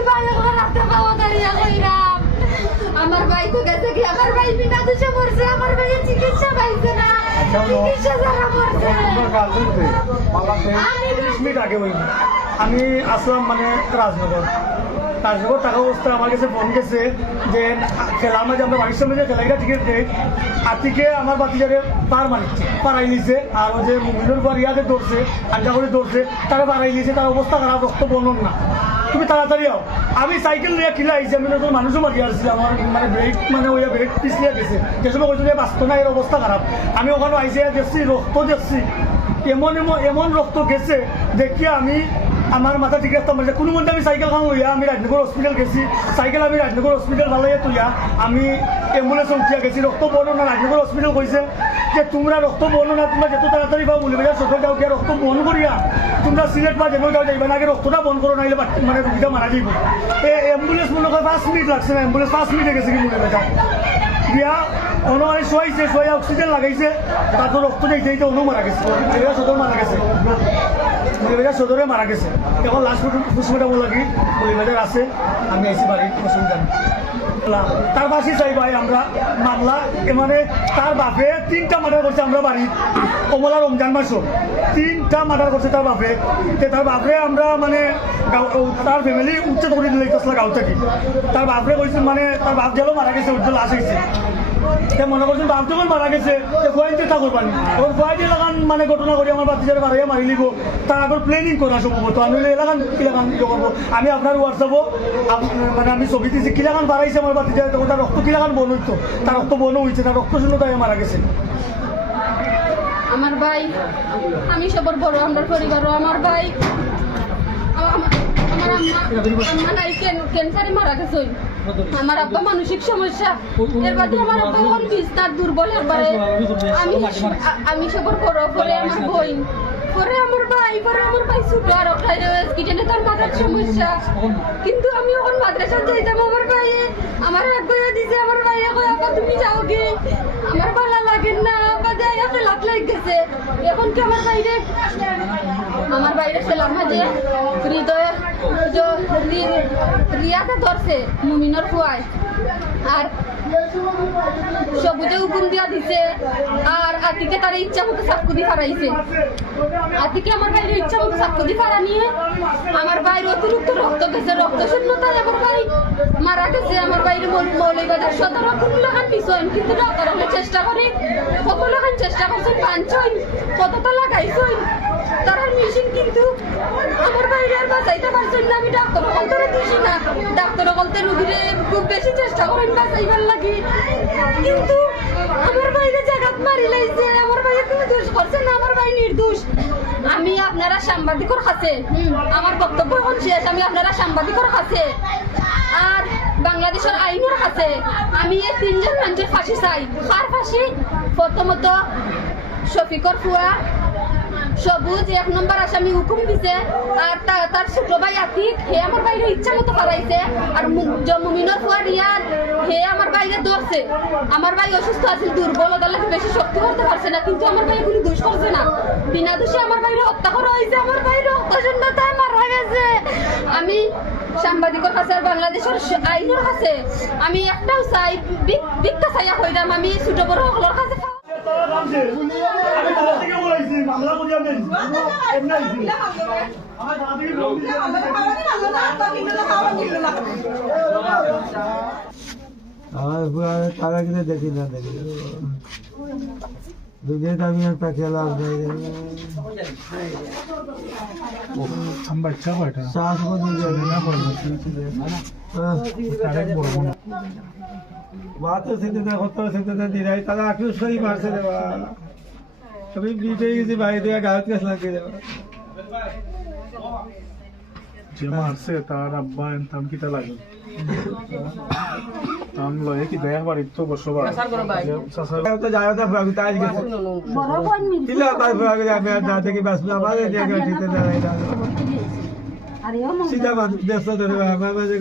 কি ভাই আমার রাতে পাওয়া দাঁড়িয়ে কইরাম আমার ভাই তো গেছে কি আমার ভাই বিনা দোষে মরছে আমার ভাই চিকিৎসা পাইছে না চিকিৎসা যারা মরছে আমি আসলাম মানে রাজনগর টাকা অবস্থায় আমার কাছে ফোন গেছে যে খেলার মাঝে আমরা বাড়ির সামনে যে খেলাইটা টিকিট দেয় আর্থিকে আমার বাতিজারে পার মানিচ্ছে পাড়াই নিছে আর ওই যে মুমিনুর পর ইয়াদের দৌড়ছে আড্ডা করে দৌড়ছে তারা পাড়াই নিয়েছে তার অবস্থা খারাপ রক্ত বর্ণন না তুমি তাড়াতাড়ি আও আমি সাইকেল নিয়ে কিনে আইছি আমি নতুন মানুষও মারিয়ে আসছি আমার মানে ব্রেক মানে ওই ব্রেক পিছলিয়ে গেছে যে সময় বলছিল যে বাঁচতো না এর অবস্থা খারাপ আমি ওখানে আইসি দেখছি রক্ত দেখছি এমন এমন এমন রক্ত গেছে দেখিয়ে আমি আমার মাথা ঠিক রাখতাম মানে কোনো মধ্যে আমি সাইকেল খাওয়া হইয়া আমি রাজনগর হসপিটাল গেছি সাইকেল আমি রাজনগর হসপিটাল ভালাইয়া তুইয়া আমি অ্যাম্বুলেন্সে উঠিয়া গেছি রক্ত বর্ণনা রাজনগর হসপিটাল কইছে যে তোমরা রক্ত বর্ণনা তোমরা যত তাড়াতাড়ি পাও বলি ভাইয়া সদর যাও গিয়া রক্ত বন্ধ করিয়া তোমরা সিলেট বা যেন যাও যাইবা না আগে রক্তটা বন্ধ করো নাইলে মানে রুগীটা মারা যাইব এই অ্যাম্বুলেন্স মনে হয় 5 মিনিট লাগছে না অ্যাম্বুলেন্স 5 মিনিটে গেছে কি মনে হয় বিয়া অনেক শোয়াইছে শোয়া অক্সিজেন লাগাইছে তারপর রক্ত যাইতে যাইতে অনু মারা গেছে সদর মারা গেছে সদরে মারা গেছে এখন লাস্ট পোস্টমর্টম লাগি পরিবারের আছে আমি আইসি বাড়ির অসুবিধা নেই তার পাশে চাই ভাই আমরা মামলা মানে তার বাপে 3টা মার্ডার করছে আমরা বাড়ি কমলা রমজান মাসও 3টা মার্ডার করছে তার বাপে তার বাপরে আমরা মানে তার ফ্যামিলি উচ্ছেদ করে দিলে আসলে গাঁও থাকি তার বাপরে কইছিল মানে তার বাপ গেলেও মারা গেছে উজ্জ্বল লাশ হয়েছে মনে করছেন বাপ যখন মারা গেছে গোয়াইতে তা করবানি ওর গোয়াইতে এলাকান মানে ঘটনা করি আমার বাচ্চারা বাড়াইয়া মারি লিব তার আগর প্ল্যানিং করা সম্ভবত আমি এলাকান কিলাকান করবো আমি আপনার হোয়াটসঅ্যাপও মানে আমি ছবি দিয়েছি কিলাকান বাড়াইছে আমার বাচ্চা তার রক্ত কিলাকান বন হইতো তার রক্ত বন হয়েছে তার রক্ত শূন্যতায় মারা গেছে আমার ভাই আমি সবার বড় আমার পরিবারও আমার ভাই আমার আম্মা নাই ক্যান্সারে মারা গেছে আমার আব্বা মানসিক সমস্যা এর বাদে আমার আব্বা এখন বিস্তার দুর্বল একবারে আমি সবার বড় পরে আমার বোন পরে আমার ভাই ছোট আর কি জানে তার মাথার সমস্যা কিন্তু আমি এখন মাদ্রাসা যাইতাম আমার ভাই আমার এক বইয়া দিছে আমার ভাই আপা তুমি যাও গে আমার ভালো লাগে না আপা যাই আপনি লাখ লাগ গেছে এখন কি আমার বাইরে ছিলাম যে হৃদয়ের রিয়াতে ধরছে মুমিনের ফুয়ায় আর সবুজে হুকুম দিয়া দিছে আর আতিকে তার ইচ্ছা মতো সাক্ষুদি ফারাইছে আতিকে আমার বাইরে ইচ্ছা মতো সাক্ষুদি ফারা নিয়ে আমার বাইরে অতিরিক্ত রক্ত গেছে রক্ত শূন্যতায় আমার ভাই মারা গেছে আমার বাইরে মৌলিবাজার সদর কোন লাগান পিছন কিন্তু ডাক্তারের চেষ্টা করি কত লাগান চেষ্টা করছেন পাঁচজন কতটা লাগাইছেন তারা মেশিন কিন্তু আমার বাইরে আর বাঁচাইতে পারছেন না আমি ডাক্তার বলতে দিছি না ডাক্তার বলতে রুগীরে খুব বেশি চেষ্টা করেন বাঁচাইবার লাগি কিন্তু আমার বাইরে জায়গা মারি লাইছে আমার বাইরে তুমি দোষ করছে না আমার ভাই নির্দোষ আমি আপনারা সাংবাদিকর কাছে আমার বক্তব্য এখন শেষ আমি আপনারা সাংবাদিকর কাছে আর বাংলাদেশের আইনের কাছে আমি এই 3জন মানুষের ফাঁসি চাই কার ফাঁসি প্রথমত শফিকর ফুয়া সবুজ 1 নম্বর আসামি হুকুম দিছে আর তার ছোট ভাই আতিক হে আমার বাইরে ইচ্ছা মতো হারাইছে আর মুমিনুর ফুয়া রিয়াদ হে আমার বাইরে ধরছে আমার ভাই অসুস্থ আছে দুর্বল ওদের লাগে বেশি শক্তি করতে পারছে না কিন্তু আমার ভাই কোনো দোষ করছে না বিনা দোষে আমার বাইরে হত্যা করা হয়েছে আমার ভাই রক্তশূন্যতায় মারা গেছে আমি সাংবাদিকের কাছে আর বাংলাদেশের আইনের কাছে আমি একটাও চাই ভিক্ষা চাইয়া হইলাম আমি ছোট বড় সকলের কাছে তারা কিন্তু দেখি না দুধে দামি একটা খেলা বাতো সেটা হতো সেটা দিরাই তারা আকিউস করি মারছে দেবা আমি বিটে গেছি বাইরে গাঁত গাছ লাগিয়ে দেবা যে মারছে তার আব্বা এনতাম কিটা লাগে তাম লয়ে কি দেয়া বাড়ি তো বসবা তো যায় তো ভাবি তাই গেছে বড় কোন নি দিলা তাই ভাবি আমি আর দাদা কি বাস না আমাদের দিয়ে গাড়িতে দাঁড়াই আরে ও সিধা বাদ দেশ ধরে বাবা বাজে